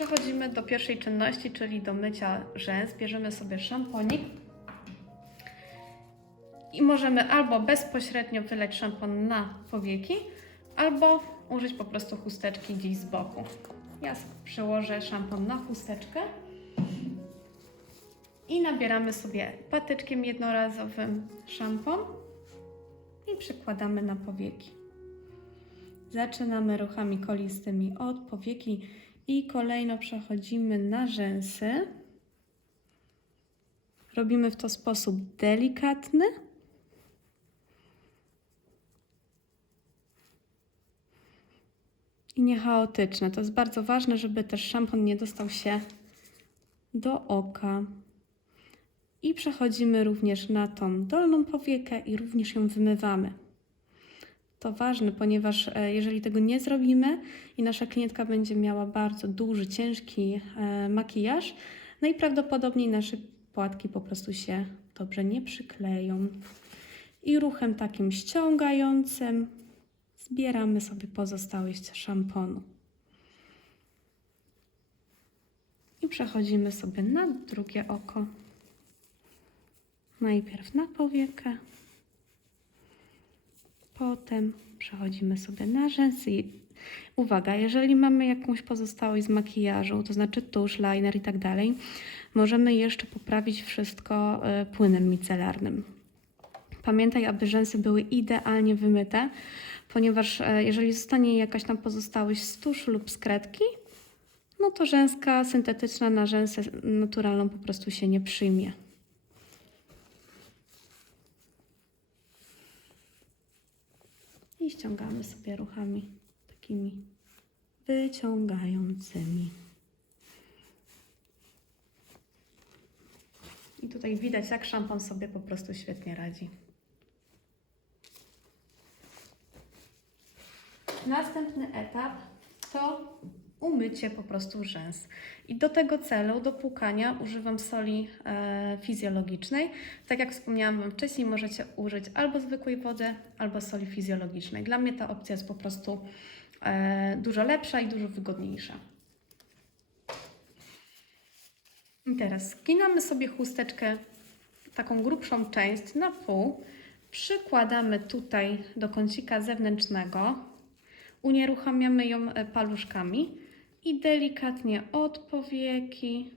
przechodzimy do pierwszej czynności, czyli do mycia rzęs. Bierzemy sobie szamponik i możemy albo bezpośrednio wylać szampon na powieki, albo użyć po prostu chusteczki gdzieś z boku. Ja przełożę szampon na chusteczkę i nabieramy sobie patyczkiem jednorazowym szampon i przykładamy na powieki. Zaczynamy ruchami kolistymi od powieki i kolejno przechodzimy na rzęsy. Robimy w to sposób delikatny. I niechaotyczny. To jest bardzo ważne, żeby też szampon nie dostał się do oka. I przechodzimy również na tą dolną powiekę i również ją wymywamy. To ważne, ponieważ e, jeżeli tego nie zrobimy i nasza klientka będzie miała bardzo duży, ciężki e, makijaż, najprawdopodobniej nasze płatki po prostu się dobrze nie przykleją. I ruchem takim ściągającym zbieramy sobie pozostałość szamponu. I przechodzimy sobie na drugie oko. Najpierw na powiekę, potem przechodzimy sobie na rzęsy. I Uwaga, jeżeli mamy jakąś pozostałość z makijażu, to znaczy tusz, liner i tak dalej, możemy jeszcze poprawić wszystko e, płynem micelarnym. Pamiętaj, aby rzęsy były idealnie wymyte, ponieważ e, jeżeli zostanie jakaś tam pozostałość z tuszu lub z kredki, no to rzęska syntetyczna na rzęsę naturalną po prostu się nie przyjmie. I ściągamy sobie ruchami takimi wyciągającymi. I tutaj widać, jak szampon sobie po prostu świetnie radzi. Następny etap to umycie po prostu rzęs. I do tego celu, do płukania używam soli e, fizjologicznej. Tak jak wspomniałam Wam wcześniej, możecie użyć albo zwykłej wody, albo soli fizjologicznej. Dla mnie ta opcja jest po prostu e, dużo lepsza i dużo wygodniejsza. I teraz skinamy sobie chusteczkę, taką grubszą część na pół. Przykładamy tutaj do kącika zewnętrznego. Unieruchamiamy ją e, paluszkami i delikatnie od powieki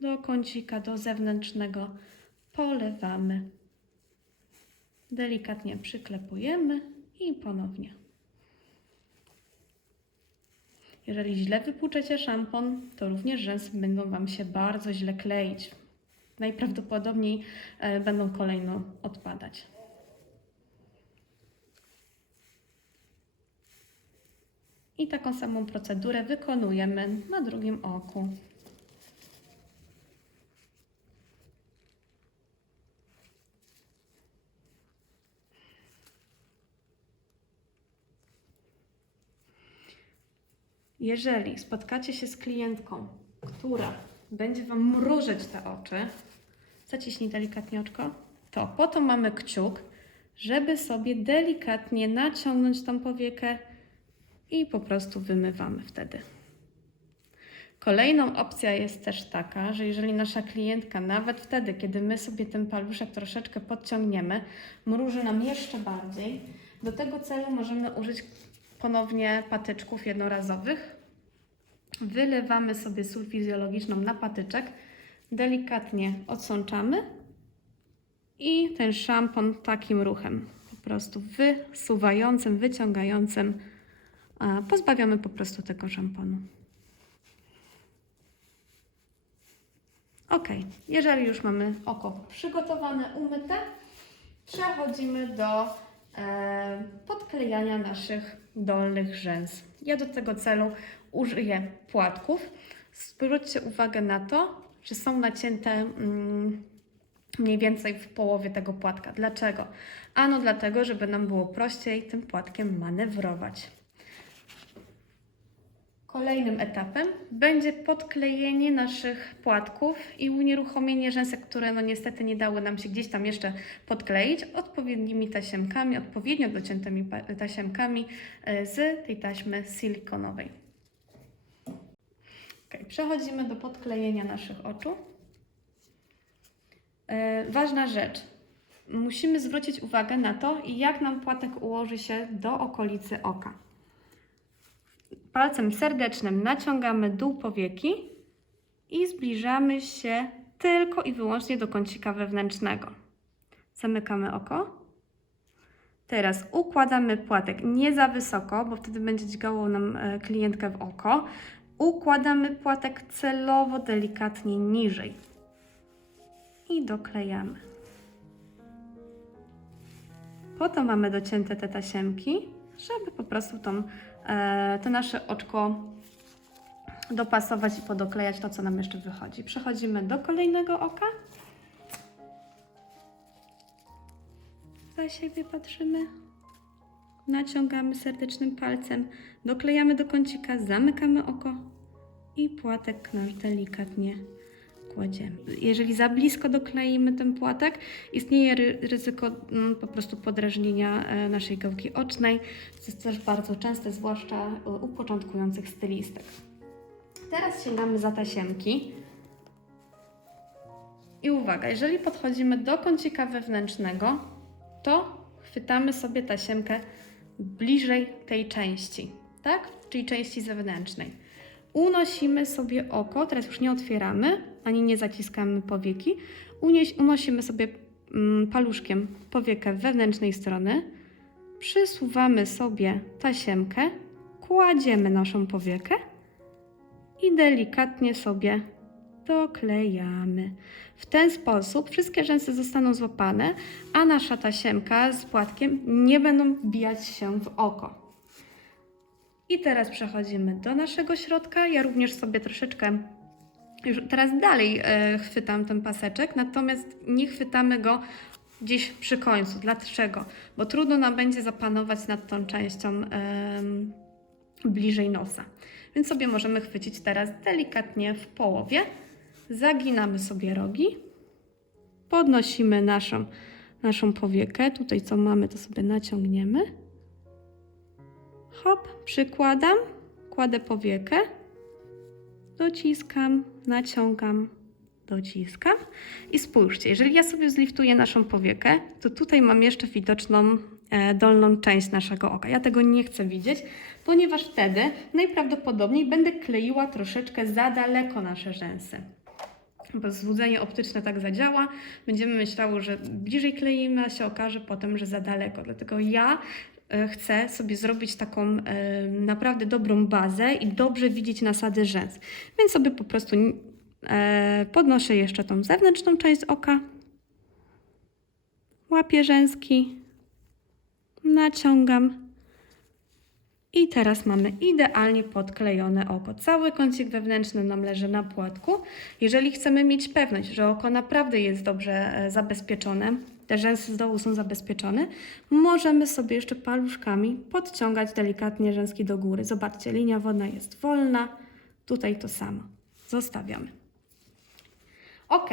do kącika, do zewnętrznego polewamy. Delikatnie przyklepujemy i ponownie. Jeżeli źle wypłuczecie szampon, to również rzęsy będą Wam się bardzo źle kleić. Najprawdopodobniej e, będą kolejno odpadać. I taką samą procedurę wykonujemy na drugim oku. Jeżeli spotkacie się z klientką, która będzie Wam mrużyć te oczy, zaciśnij delikatnie oczko, to po to mamy kciuk, żeby sobie delikatnie naciągnąć tą powiekę i po prostu wymywamy wtedy. Kolejną opcja jest też taka, że jeżeli nasza klientka, nawet wtedy, kiedy my sobie ten paluszek troszeczkę podciągniemy, mruży nam jeszcze bardziej, do tego celu możemy użyć ponownie patyczków jednorazowych. Wylewamy sobie sól fizjologiczną na patyczek, delikatnie odsączamy i ten szampon takim ruchem, po prostu wysuwającym, wyciągającym, a, pozbawiamy po prostu tego szamponu. Ok, jeżeli już mamy oko przygotowane, umyte, przechodzimy do e, podklejania naszych dolnych rzęs. Ja do tego celu użyję płatków. Zwróćcie uwagę na to, że są nacięte mm, mniej więcej w połowie tego płatka. Dlaczego? Ano dlatego, żeby nam było prościej tym płatkiem manewrować. Kolejnym etapem będzie podklejenie naszych płatków i unieruchomienie rzęsek, które no niestety nie dały nam się gdzieś tam jeszcze podkleić odpowiednimi tasiemkami, odpowiednio dociętymi tasiemkami e, z tej taśmy silikonowej. Ok, przechodzimy do podklejenia naszych oczu. E, ważna rzecz. Musimy zwrócić uwagę na to, jak nam płatek ułoży się do okolicy oka. Palcem serdecznym naciągamy dół powieki i zbliżamy się tylko i wyłącznie do kącika wewnętrznego. Zamykamy oko. Teraz układamy płatek nie za wysoko, bo wtedy będzie dźgało nam e, klientkę w oko. Układamy płatek celowo delikatnie niżej i doklejamy. Po to mamy docięte te tasiemki, żeby po prostu tą, to nasze oczko dopasować i podoklejać to, co nam jeszcze wychodzi. Przechodzimy do kolejnego oka. Za siebie patrzymy. Naciągamy serdecznym palcem, doklejamy do kącika, zamykamy oko i płatek nasz delikatnie Jeżeli za blisko dokleimy ten płatek, istnieje ry- ryzyko mm, po prostu podrażnienia e, naszej gałki ocznej, co jest też bardzo częste, zwłaszcza u początkujących stylistek. Teraz sięgamy za tasiemki. I uwaga, jeżeli podchodzimy do kącika wewnętrznego, to chwytamy sobie tasiemkę bliżej tej części, tak? Czyli części zewnętrznej. Unosimy sobie oko, teraz już nie otwieramy, ani nie zaciskamy powieki. Unieś, unosimy sobie mm, paluszkiem powiekę wewnętrznej strony, przysuwamy sobie tasiemkę, kładziemy naszą powiekę i delikatnie sobie doklejamy. W ten sposób wszystkie rzęsy zostaną złapane, a nasza tasiemka z płatkiem nie będą wbijać się w oko. I teraz przechodzimy do naszego środka. Ja również sobie troszeczkę już teraz dalej e, chwytam ten paseczek, natomiast nie chwytamy go gdzieś przy końcu. Dlaczego? Bo trudno nam będzie zapanować nad tą częścią bliżej nosa. Więc sobie możemy chwycić teraz delikatnie w połowie. Zaginamy sobie rogi. Podnosimy naszą, naszą powiekę. Tutaj co mamy, to sobie naciągniemy. Hop, przykładam, kładę powiekę, dociskam, naciągam, dociskam. I spójrzcie, jeżeli ja sobie zliftuję naszą powiekę, to tutaj mam jeszcze widoczną e, dolną część naszego oka. Ja tego nie chcę widzieć, ponieważ wtedy najprawdopodobniej będę kleiła troszeczkę za daleko nasze rzęsy. Bo złudzenie optyczne tak zadziała, będziemy myślały, że bliżej kleimy, a się okaże potem, że za daleko. Dlatego ja chcę sobie zrobić taką e, naprawdę dobrą bazę i dobrze widzieć nasady rzęs. Więc sobie po prostu e, podnoszę jeszcze tą zewnętrzną część oka, łapię rzęski, naciągam i teraz mamy idealnie podklejone oko. Cały kącik wewnętrzny nam leży na płatku. Jeżeli chcemy mieć pewność, że oko naprawdę jest dobrze e, zabezpieczone, te rzęsy z dołu są zabezpieczone, możemy sobie jeszcze paluszkami podciągać delikatnie rzęski do góry. Zobaczcie, linia wodna jest wolna. Tutaj to samo. Zostawiamy. Ok,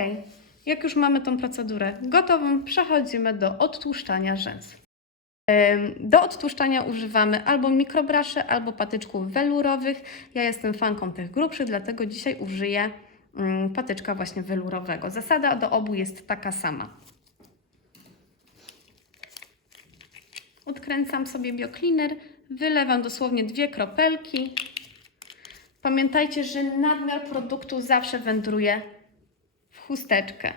jak już mamy tą procedurę gotową, przechodzimy do odtłuszczania rzęs. Do odtłuszczania używamy albo mikrobraszy, albo patyczków welurowych. Ja jestem fanką tych grubszych, dlatego dzisiaj użyję mm, patyczka właśnie welurowego. Zasada do obu jest taka sama. Odkręcam sobie biocleaner, wylewam dosłownie dwie kropelki. Pamiętajcie, że nadmiar produktu zawsze wędruje w chusteczkę.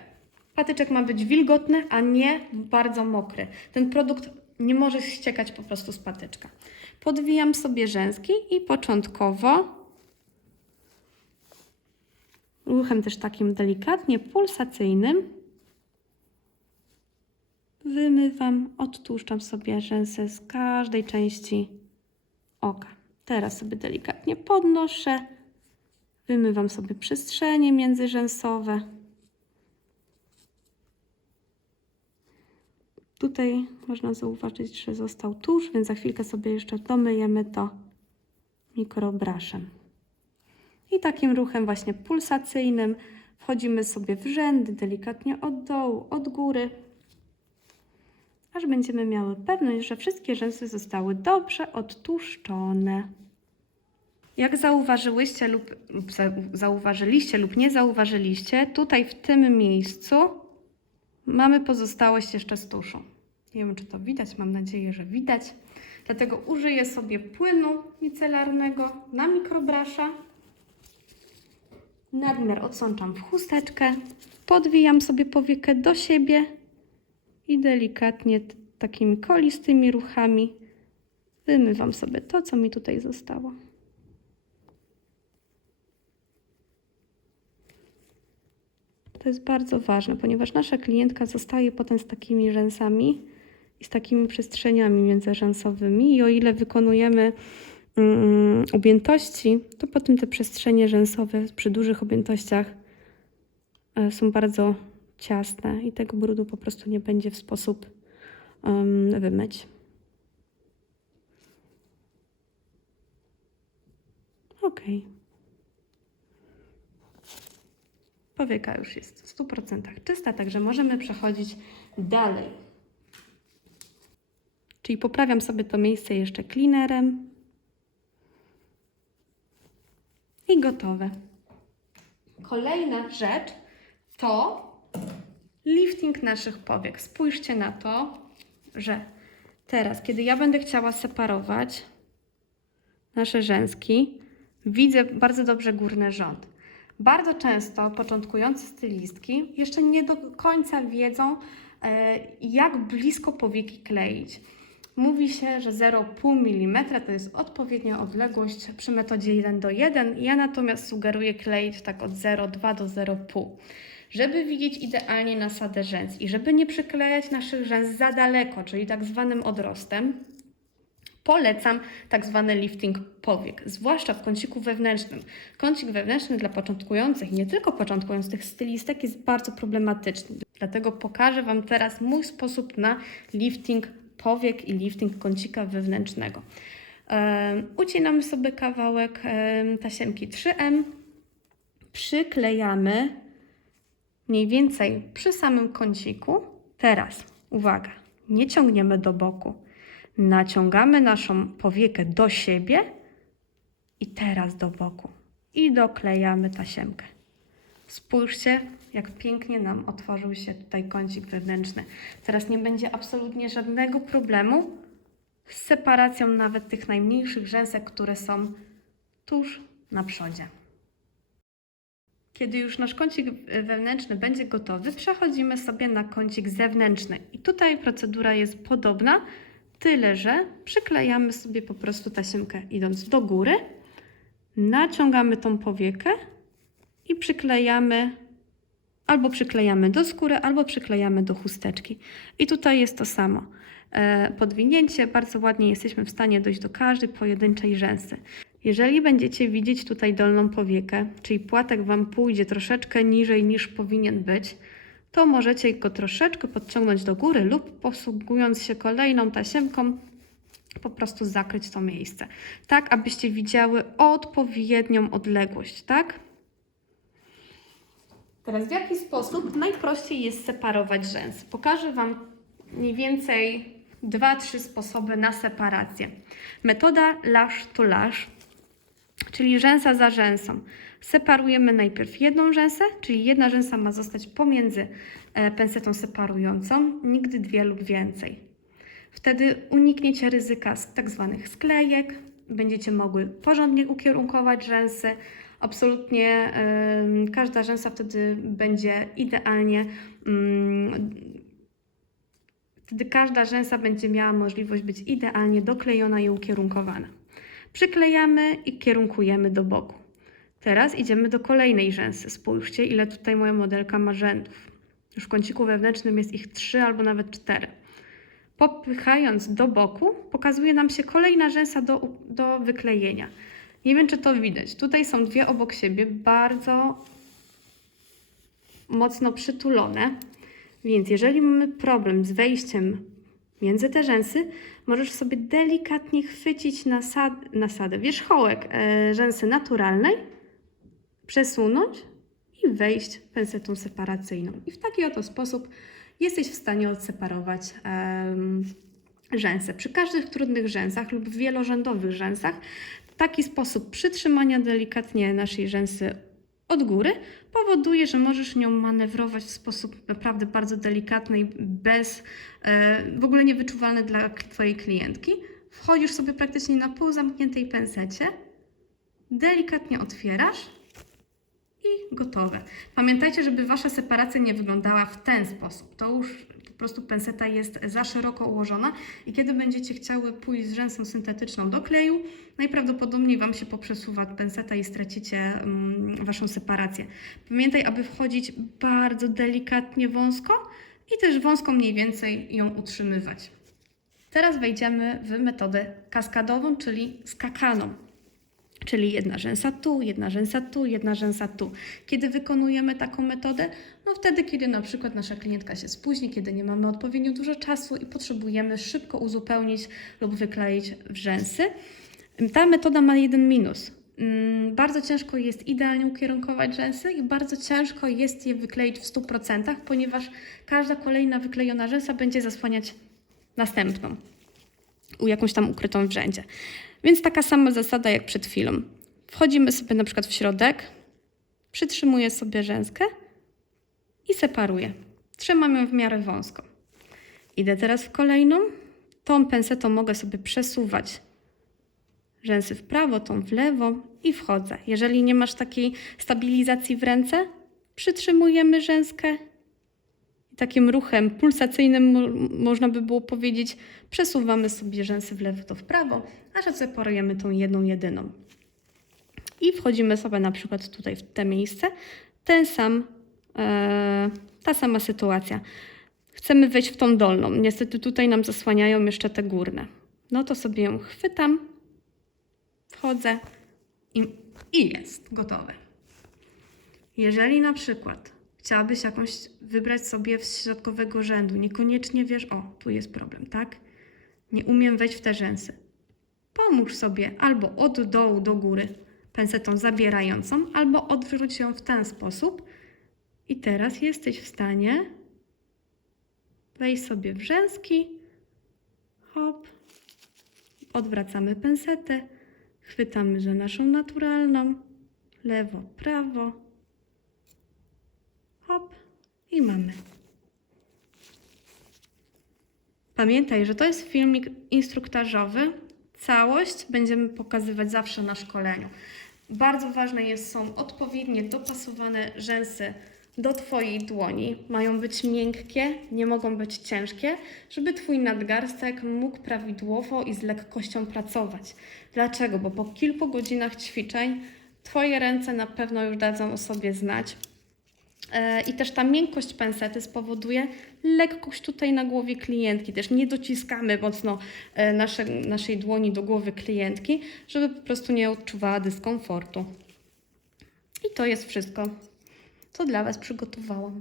Patyczek ma być wilgotny, a nie bardzo mokry. Ten produkt nie może ściekać po prostu z patyczka. Podwijam sobie rzęski i początkowo ruchem też takim delikatnie pulsacyjnym wymywam, odtłuszczam sobie rzęsy z każdej części oka. Teraz sobie delikatnie podnoszę, wymywam sobie przestrzenie międzyrzęsowe. Tutaj można zauważyć, że został tusz, więc za chwilkę sobie jeszcze domyjemy to mikrobraszem. I takim ruchem właśnie pulsacyjnym wchodzimy sobie w rzędy, delikatnie od dołu, od góry, aż będziemy miały pewność, że wszystkie rzęsy zostały dobrze odtłuszczone. Jak zauważyłyście lub lub za- zauważyliście lub nie zauważyliście, tutaj w tym miejscu mamy pozostałość jeszcze z tuszą. Nie wiem, czy to widać, mam nadzieję, że widać. Dlatego użyję sobie płynu micelarnego na mikrobrasza. Nadmiar odsączam w chusteczkę, podwijam sobie powiekę do siebie i delikatnie takimi kolistymi ruchami wymywam sobie to, co mi tutaj zostało. To jest bardzo ważne, ponieważ nasza klientka zostaje potem z takimi rzęsami i z takimi przestrzeniami międzyrzęsowymi i o ile wykonujemy mm, objętości, to potem te przestrzenie rzęsowe przy dużych objętościach e, są bardzo ciasne i tego brudu po prostu nie będzie w sposób em, wymyć. Ok. Powieka już jest w 100% czysta, także możemy przechodzić dalej. Czyli poprawiam sobie to miejsce jeszcze cleanerem. I gotowe. Kolejna rzecz to lifting naszych powiek. Spójrzcie na to, że teraz, kiedy ja będę chciała separować nasze rzęski, widzę bardzo dobrze górny rząd. Bardzo często początkujące stylistki jeszcze nie do końca wiedzą, e, jak blisko powieki kleić. Mówi się, że 0,5 mm to jest odpowiednia odległość przy metodzie 1 do 1. Ja natomiast sugeruję kleić tak od 0,2 do 0,5. Żeby widzieć idealnie nasadę rzęs i żeby nie przyklejać naszych rzęs za daleko, czyli tak zwanym odrostem, polecam tak zwany lifting powiek, zwłaszcza w kąciku wewnętrznym. Kącik wewnętrzny dla początkujących, nie tylko początkujących stylistek, jest bardzo problematyczny. Dlatego pokażę Wam teraz mój sposób na lifting powiek i lifting kącika wewnętrznego. Ucinamy sobie kawałek tasiemki 3M, przyklejamy mniej więcej przy samym kąciku. Teraz, uwaga, nie ciągniemy do boku. Naciągamy naszą powiekę do siebie i teraz do boku. I doklejamy tasiemkę. Spójrzcie, jak pięknie nam otworzył się tutaj kącik wewnętrzny. Teraz nie będzie absolutnie żadnego problemu z separacją nawet tych najmniejszych rzęsek, które są tuż na przodzie. Kiedy już nasz kącik wewnętrzny będzie gotowy, przechodzimy sobie na kącik zewnętrzny. I tutaj procedura jest podobna, tyle że przyklejamy sobie po prostu tasiemkę idąc do góry, naciągamy tą powiekę i przyklejamy albo przyklejamy do skóry, albo przyklejamy do chusteczki. I tutaj jest to samo. E, Podwinięcie, bardzo ładnie jesteśmy w stanie dojść do każdej pojedynczej rzęsy. Jeżeli będziecie widzieć tutaj dolną powiekę, czyli płatek Wam pójdzie troszeczkę niżej niż powinien być, to możecie go troszeczkę podciągnąć do góry lub posługując się kolejną tasiemką, po prostu zakryć to miejsce. Tak, abyście widziały odpowiednią odległość, tak? Teraz w jaki sposób najprościej jest separować rzęsy? Pokażę Wam mniej więcej dwa, trzy sposoby na separację. Metoda lash to lash, czyli rzęsa za rzęsą. Separujemy najpierw jedną rzęsę, czyli jedna rzęsa ma zostać pomiędzy e, pensetą separującą, nigdy dwie lub więcej. Wtedy unikniecie ryzyka tak zwanych sklejek, będziecie mogły porządnie ukierunkować rzęsy. Absolutnie każda rzęsa wtedy będzie idealnie. wtedy każda rzęsa będzie miała możliwość być idealnie doklejona i ukierunkowana. Przyklejamy i kierunkujemy do boku. Teraz idziemy do kolejnej rzęsy. Spójrzcie, ile tutaj moja modelka ma rzędów. Już w kąciku wewnętrznym jest ich trzy albo nawet cztery. Popychając do boku, pokazuje nam się kolejna rzęsa do, do wyklejenia. Nie wiem, czy to widać. Tutaj są dwie obok siebie, bardzo mocno przytulone. Więc jeżeli mamy problem z wejściem między te rzęsy, możesz sobie delikatnie chwycić nasad, nasadę, wierzchołek e, rzęsy naturalnej, przesunąć i wejść pensetą separacyjną. I w taki oto sposób jesteś w stanie odseparować em, rzęsy. Przy każdych trudnych rzęsach lub wielorzędowych rzęsach taki sposób przytrzymania delikatnie naszej rzęsy od góry powoduje, że możesz nią manewrować w sposób naprawdę bardzo delikatny i bez, e, w ogóle niewyczuwalny dla Twojej klientki. Wchodzisz sobie praktycznie na pół zamkniętej pensecie, delikatnie otwierasz i gotowe. Pamiętajcie, żeby Wasza separacja nie wyglądała w ten sposób. To już po prostu penseta jest za szeroko ułożona i kiedy będziecie chciały pójść z rzęsą syntetyczną do kleju, najprawdopodobniej Wam się poprzesuwa penseta i stracicie mm, Waszą separację. Pamiętaj, aby wchodzić bardzo delikatnie wąsko i też wąsko mniej więcej ją utrzymywać. Teraz wejdziemy w metodę kaskadową, czyli skakaną. Czyli jedna rzęsa tu, jedna rzęsa tu, jedna rzęsa tu. Kiedy wykonujemy taką metodę? No wtedy, kiedy na przykład nasza klientka się spóźni, kiedy nie mamy odpowiednio dużo czasu i potrzebujemy szybko uzupełnić lub wykleić rzęsy. Ta metoda ma jeden minus. Mm, Bardzo ciężko jest idealnie ukierunkować rzęsy i bardzo ciężko jest je wykleić w 100%, ponieważ każda kolejna wyklejona rzęsa będzie zasłaniać następną, jakąś tam ukrytą w rzędzie. Więc taka sama zasada jak przed chwilą. Wchodzimy sobie na przykład w środek, przytrzymuję sobie rzęskę i separuję. Trzymam ją w miarę wąsko. Idę teraz w kolejną. Tą pensetą mogę sobie przesuwać rzęsy w prawo, tą w lewo i wchodzę. Jeżeli nie masz takiej stabilizacji w ręce, przytrzymujemy rzęskę takim ruchem pulsacyjnym, mo- można by było powiedzieć, przesuwamy sobie rzęsy w lewo to w prawo, aż separujemy tą jedną jedyną. I wchodzimy sobie na przykład tutaj w te miejsce. Ten sam, e, ta sama sytuacja. Chcemy wejść w tą dolną. Niestety tutaj nam zasłaniają jeszcze te górne. No to sobie ją chwytam, wchodzę i, i jest gotowe. Jeżeli na przykład chciałabyś jakąś wybrać sobie z środkowego rzędu, niekoniecznie wiesz, o, tu jest problem, tak? Nie umiem wejść w te rzęsy. Pomóż sobie albo od dołu do góry pensetą zabierającą, albo odwróć ją w ten sposób. I teraz jesteś w stanie wejść sobie w rzęski, hop, odwracamy pensetę, chwytamy za naszą naturalną, lewo, prawo, hop i mamy. Pamiętaj, że to jest filmik instruktażowy. Całość będziemy pokazywać zawsze na szkoleniu. Bardzo ważne jest, są odpowiednie dopasowane rzęsy do Twojej dłoni. Mają być miękkie, nie mogą być ciężkie, żeby Twój nadgarstek mógł prawidłowo i z lekkością pracować. Dlaczego? Bo po kilku godzinach ćwiczeń Twoje ręce na pewno już dadzą o sobie znać. E, I też ta miękkość pensety spowoduje lekkość tutaj na głowie klientki. Też nie dociskamy mocno e, nasze, naszej dłoni do głowy klientki, żeby po prostu nie odczuwała dyskomfortu. I to jest wszystko, co dla Was przygotowałam.